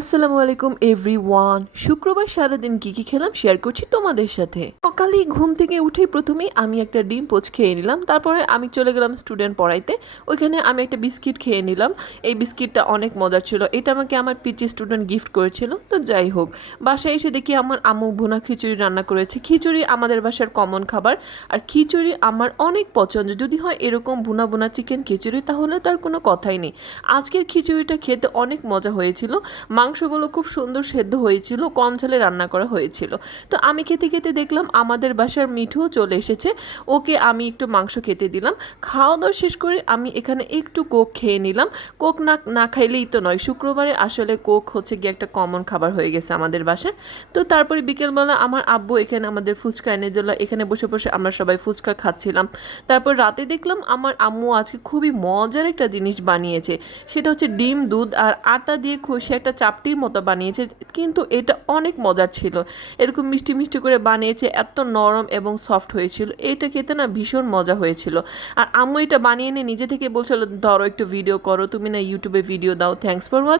আসসালামু আলাইকুম এভরিওয়ান। শুক্রবার সারাদিন কি খেলাম শেয়ার করছি তোমাদের সাথে। সকালে ঘুম থেকে উঠেই প্রথমেই আমি একটা ডিম পোচ খেয়ে নিলাম, তারপরে আমি চলে গেলাম স্টুডেন্ট পড়াইতে। ওইখানে আমি একটা বিস্কিট খেয়ে নিলাম। এই বিস্কিটটা অনেক মজার ছিল, এটা আমাকে আমার পিটি স্টুডেন্ট গিফট করেছিল। তো যাই হোক, বাসায় এসে দেখি আমার আম্মু ভুনা খিচুড়ি রান্না করেছে। খিচুড়ি আমাদের বাসার কমন খাবার, আর খিচুড়ি আমার অনেক পছন্দ। যদি হয় এরকম ভুনা ভুনা চিকেন খিচুড়ি তাহলে তার কোনো কথাই নেই। আজকের খিচুড়িটা খেতে অনেক মজা হয়েছিল। মাংসগুলো খুব সুন্দর সেদ্ধ হয়েছিল, কম ঝালে রান্না করা হয়েছিল। তো আমি খেতে খেতে দেখলাম আমাদের বাসার মিঠুও চলে এসেছে। ওকে আমি একটু মাংস খেতে দিলাম। খাওয়া দাওয়া শেষ করে আমি এখানে একটু কোক খেয়ে নিলাম। কোক না না খাইলেই তো নয়, শুক্রবারে আসলে কোক হচ্ছে গিয়ে একটা কমন খাবার হয়ে গেছে আমাদের বাসায়। তো তারপরে বিকেলবেলা আমার আব্বু এখানে আমাদের ফুচকা এনে দিল। এখানে বসে বসে আমরা সবাই ফুচকা খাচ্ছিলাম। তারপর রাতে দেখলাম আমার আম্মু আজকে খুবই মজার একটা জিনিস বানিয়েছে। সেটা হচ্ছে ডিম, দুধ আর আটা দিয়ে সে একটা চাপটির মতো বানিয়েছে, কিন্তু এটা অনেক মজার ছিল। এরকম মিষ্টি মিষ্টি করে বানিয়েছে, এত নরম এবং সফট হয়েছিল। এটা খেতে না ভীষণ মজা হয়েছিল। আর আম্মু এটা বানিয়ে নিয়ে নিজে থেকে বলছিল, ধরো একটু ভিডিও করো, তুমি না ইউটিউবে ভিডিও দাও। Thanks for watching.